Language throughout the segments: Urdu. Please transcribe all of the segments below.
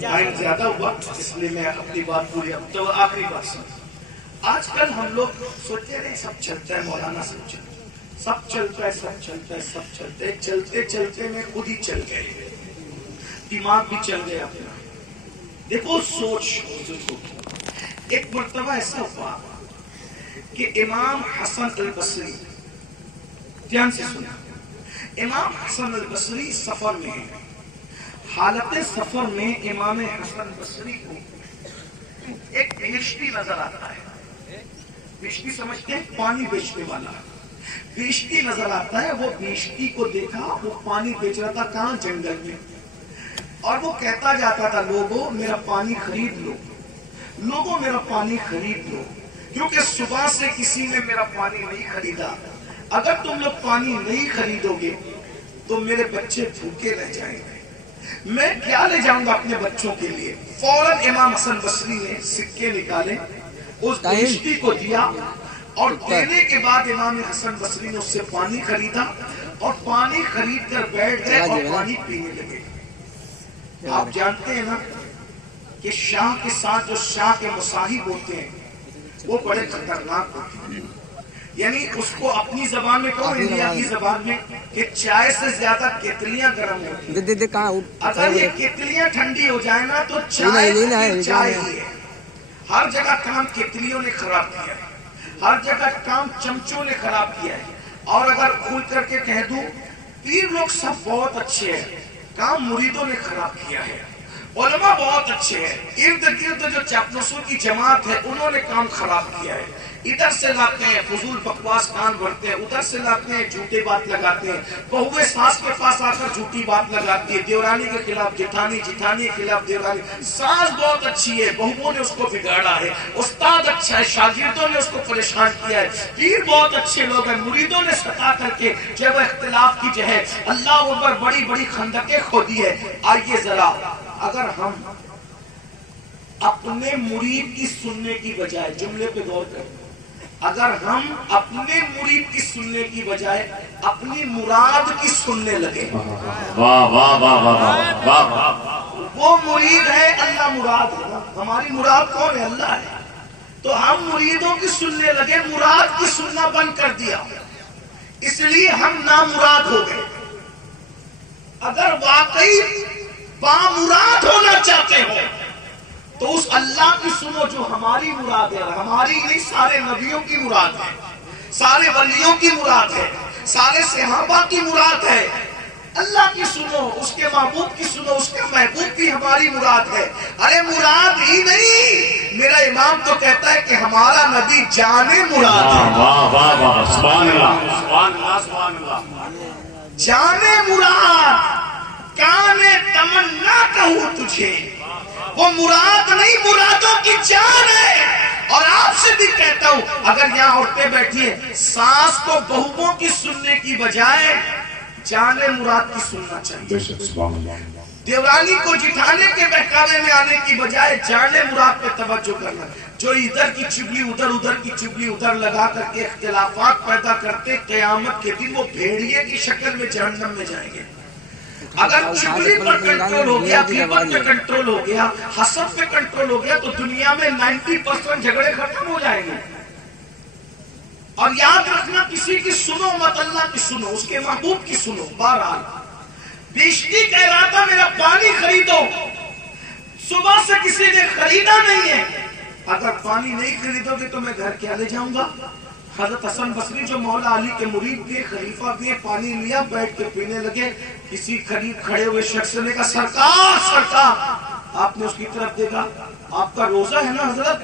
ٹائم زیادہ ہوا اس لیے میں اپنی بات پوری تو آخری بات سن. آج کل ہم لوگ سوچتے رہے سب چلتا ہے مولانا سب چلتا ہے سب چلتا ہے چلتے چلتے میں خود ہی چل گئے, دماغ بھی چل گیا اپنا. دیکھو سوچ, ایک مرتبہ ایسا ہوا کہ امام حسن البصری, دھیان سے سنا, امام حسن البصری سفر میں ہیں. حالت سفر میں امام حسن بصری کو ایک بیشتی نظر آتا ہے. بیشتی سمجھتے ہیں پانی بیچنے والا, بیشتی نظر آتا ہے. وہ بیشتی کو دیکھا, وہ پانی بیچ رہا تھا کہاں, جنگل میں, اور وہ کہتا جاتا تھا لوگوں میرا پانی خرید لو, لوگوں میرا پانی خرید لو, کیونکہ صبح سے کسی نے میرا پانی نہیں خریدا. اگر تم لوگ پانی نہیں خریدو گے تو میرے بچے بھوکے رہ جائیں گے, میں کیا لے جاؤں گا اپنے بچوں کے لیے. فوراً امام حسن بصری نے سکے نکالے, اس بیشتی کو دیا, اور دینے کے بعد امام حسن بصری نے اس سے پانی خریدا, اور پانی خرید کر بیٹھ گئے اور پانی پینے لگے. آپ جانتے ہیں نا کہ شاہ کے ساتھ جو شاہ کے مصاحب ہوتے ہیں وہ بڑے خطرناک ہوتے ہیں. یعنی اس کو اپنی زبان میں کہو, انڈیا کی زبان میں, کہ چائے سے زیادہ کیتلیاں گرم ہوتی ہیں. اگر یہ کیتلیاں ٹھنڈی ہو جائے نا تو چائے ہی ہے. ہر جگہ کام کیتلیوں نے خراب کیا ہے, ہر جگہ کام چمچوں نے خراب کیا ہے. اور اگر کھول کر کے کہہ دوں پیر لوگ سب بہت اچھے ہیں, کام مریدوں نے خراب کیا ہے. علماء بہت اچھے ہیں, ارد گرد جو چاپلوسوں کی جماعت ہے انہوں نے کام خراب کیا ہے. ادھر سے لاتے ہیں فضول بکواس کان بھرتے ہیں, ادھر سے لاتے ہیں جھوٹے بات لگاتے ہیں, بہویں ساس کے پاس آ کر جھوٹی بات لگاتی ہے, دیورانی کے خلاف جٹھانی, جٹھانی کے خلاف دیورانی. ساس بہت اچھی ہے, بہووں نے اس کو بگاڑا ہے. استاد اچھا ہے, شاگردوں نے اس کو پریشان کیا ہے. پیر بہت اچھے لوگ ہیں, مریدوں نے ستا کر کے جب اختلاف کی جو ہے اللہ اکبر بڑی بڑی خندقیں کھودی ہے. آئیے ذرا, اگر ہم اپنے مرید کی سننے کی بجائے, جملے پہ غور کریں, اگر ہم اپنے مرید کی سننے کی بجائے اپنی مراد کی سننے لگے, وہ مرید ہے, اللہ مراد ہے. ہماری مراد کون ہے, اللہ ہے. تو ہم مریدوں کی سننے لگے, مراد کی سننا بند کر دیا, اس لیے ہم نامراد ہو گئے. اگر واقعی بامراد ہونا چاہتے ہو تو اس اللہ کی سنو جو ہماری مراد ہے. ہماری نہیں, سارے نبیوں کی مراد ہے, سارے ولیوں کی مراد ہے, سارے صحابہ کی مراد ہے. اللہ کی سنو, اس کے محبوب کی سنو, اس کے محبوب کی ہماری مراد ہے. ارے مراد ہی نہیں, میرا امام تو کہتا ہے کہ ہمارا نبی جانے مراد ہے. جانے مراد, کانے تمنا کہوں تجھے, وہ مراد نہیں, مرادوں کی جان ہے. اور آپ سے بھی کہتا ہوں, اگر یہاں عورتیں بیٹھی ہیں, ساس کو بہووں کی سننے کی بجائے جانے مراد کی سننا چاہیے. دیورانی کو جٹھانے کے بہکاوے میں آنے کی بجائے جانے مراد پہ توجہ کرنا. جو ادھر کی چگلی ادھر, ادھر کی چگلی ادھر لگا کر کے اختلافات پیدا کرتے, قیامت کے دن وہ بھیڑیے کی شکل میں جہنم میں جائیں گے. اگر چگلی پر کنٹرول ہو گیا, غیبت پہ کنٹرول ہو گیا, حسد پہ کنٹرول ہو گیا, تو دنیا میں 90% جھگڑے ختم ہو جائیں گے. اور یاد رکھنا, کسی کی سنو مت, اللہ کی سنو, اس کے محبوب کی سنو. بہرحال بیشتی کہہ رہا تھا میرا پانی خریدو, صبح سے کسی نے خریدا نہیں ہے. اگر پانی نہیں خریدو گے تو میں گھر کیا لے جاؤں گا. حضرت حسن بصری جو مولا علی کے مرید بھی, خلیفہ بھی, پانی لیا, بیٹھ کے پینے لگے. کسی کھڑے ہوئے شخص نے کہا سرکار سرکار, آپ نے اس کی طرف دیکھا, آپ کا روزہ ہے نا حضرت,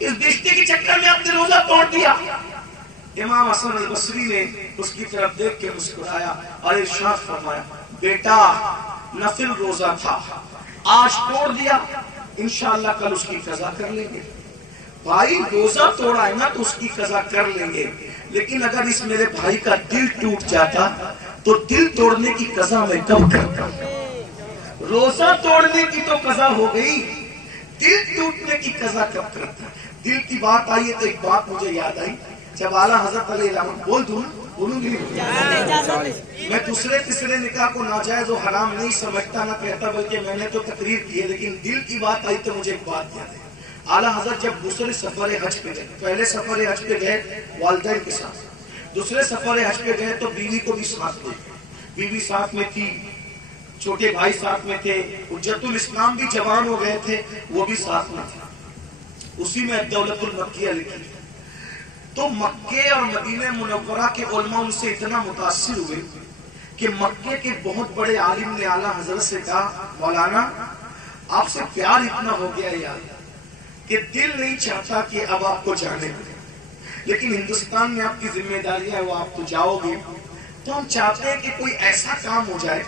اس بیشتی کے چکر میں آپ نے روزہ توڑ دیا. امام حسن البصری نے اس کی طرف دیکھ کے مسکرایا اور ارشاد فرمایا, بیٹا نفل روزہ تھا, آج توڑ دیا, انشاءاللہ کل اس کی قضا کر لیں گے. بھائی روزہ توڑا ہے نا تو اس کی قضا کر لیں گے, لیکن اگر اس میرے بھائی کا دل ٹوٹ جاتا تو دل توڑنے کی قضا میں کب کرتا. روزہ توڑنے کی تو قضا ہو گئی, دل ٹوٹنے کی قضا کب کرتا. دل کی بات آئی ہے تو ایک بات مجھے یاد آئی. جب اعلیٰ حضرت علیہ السلام بول دوں بولوں گی میں دوسرے تیسرے نکاح کو ناجائز و حرام نہیں سمجھتا نہ کہتا، بلکہ میں نے تو تقریر کی ہے، لیکن دل کی بات آئی تو مجھے ایک بات یاد ہے۔ اعلیٰ حضرت جب دوسرے سفر حج پہ گئے، پہلے سفر حج پہ گئے والدین کے ساتھ، دوسرے سفر حج پہ گئے تو بیوی کو بھی ساتھ لے گئے، بیوی ساتھ میں تھی، چھوٹے بھائی ساتھ میں تھے، حجت الاسلام بھی جوان ہو گئے تھے، وہ بھی ساتھ میں تھے۔ اسی میں دولت المکیہ لکھی۔ تو مکے اور مدینہ منورہ کے علماء ان سے اتنا متاثر ہوئے کہ مکے کے بہت بڑے عالم نے اعلیٰ حضرت سے کہا، مولانا آپ سے پیار اتنا ہو گیا یار کہ دل نہیں چاہتا کہ اب آپ کو جانے دیں، لیکن ہندوستان میں آپ کی ذمہ داری ہے، وہ آپ تو جاؤ گے، تو ہم چاہتے ہیں کہ کوئی ایسا کام ہو جائے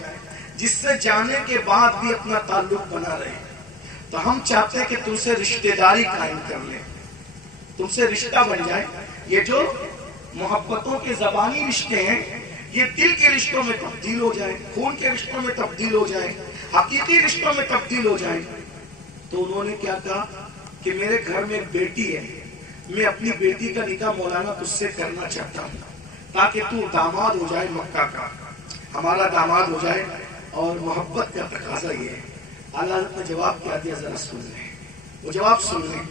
جس سے جانے کے بعد بھی اپنا تعلق بنا رہے۔ تو ہم چاہتے ہیں کہ تم سے رشتہ داری قائم کر لیں، تم سے رشتہ بن جائے۔ یہ جو محبتوں کے زبانی رشتے ہیں یہ دل کے رشتوں میں تبدیل ہو جائے، خون کے رشتوں میں تبدیل ہو جائے، حقیقی رشتوں میں تبدیل ہو جائے۔ تو انہوں نے کیا کہا کہ میرے گھر میں ایک بیٹی ہے، میں اپنی بیٹی کا نکاح مولانا تجھ سے کرنا چاہتا ہوں تاکہ تو داماد ہو جائے، مکہ کا ہمارا داماد ہو جائے، اور محبت کا تقاضا یہ ہے۔ اعلیٰ حضرت نے جواب کیا دیا، ذرا سن لیں۔ وہ جواب سن لیں،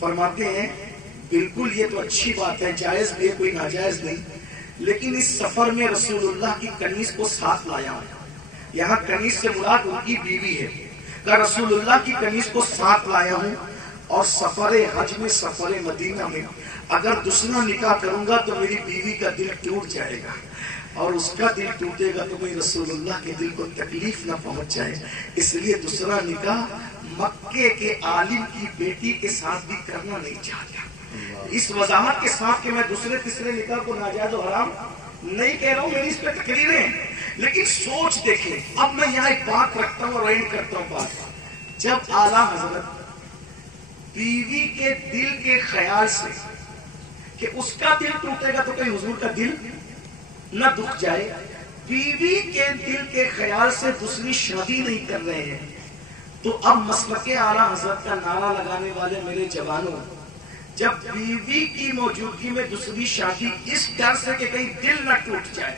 فرماتے ہیں بالکل یہ تو اچھی بات ہے، جائز بھی ہے، کوئی ناجائز نہیں، لیکن اس سفر میں رسول اللہ کی کنیز کو ساتھ لایا ہوں۔ یہاں کنیز سے مراد ان کی بیوی ہے، کہ رسول اللہ کی کنیز کو ساتھ لایا ہوں، اور سفر حج میں سفر مدینہ میں اگر دوسرا نکاح کروں گا تو میری بیوی کا دل ٹوٹ جائے گا، اور اس کا دل ٹوٹے گا تو میں رسول اللہ کے دل کو تکلیف نہ پہنچ جائے، اس لیے دوسرا نکاح مکے کے عالم کی بیٹی کے ساتھ بھی کرنا نہیں چاہتا۔ اس وضاحت کے ساتھ کہ میں دوسرے تیسرے نکاح کو ناجائز و حرام نہیں کہہ رہا ہوں، میری اس پہ تقریریں ہیں، لیکن سوچ دیکھیں۔ اب میں یہاں ایک بات رکھتا ہوں اور اینڈ کرتا ہوں بات۔ جب اعلیٰ حضرت بیوی کے دل کے خیال سے کہ اس کا دل ٹوٹے گا تو کہیں حضور کا دل نہ دکھ جائے، بیوی کے دل کے خیال سے دوسری شادی نہیں کر رہے ہیں، تو اب مسلک اعلیٰ حضرت کا نعرہ لگانے والے میرے جوانوں، جب بیوی کی موجودگی میں دوسری شادی اس ڈر سے کہ کہیں دل نہ ٹوٹ جائے،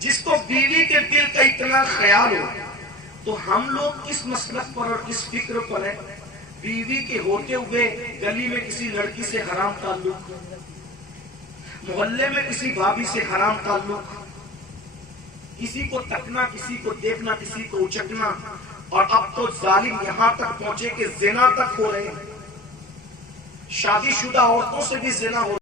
جس کو بیوی کے دل کا اتنا خیال ہو، تو ہم لوگ کس مسلک پر اور کس فکر پر ہیں؟ بیوی کے ہوتے ہوئے گلی میں کسی لڑکی سے حرام تعلق، محلے میں کسی بھابھی سے حرام تعلق، کسی کو تکنا، کسی کو دیکھنا، کسی کو اچکنا، اور اب تو ظالم یہاں تک پہنچے کہ زنا تک ہو رہے ہیں، شادی شدہ عورتوں سے بھی زنا ہو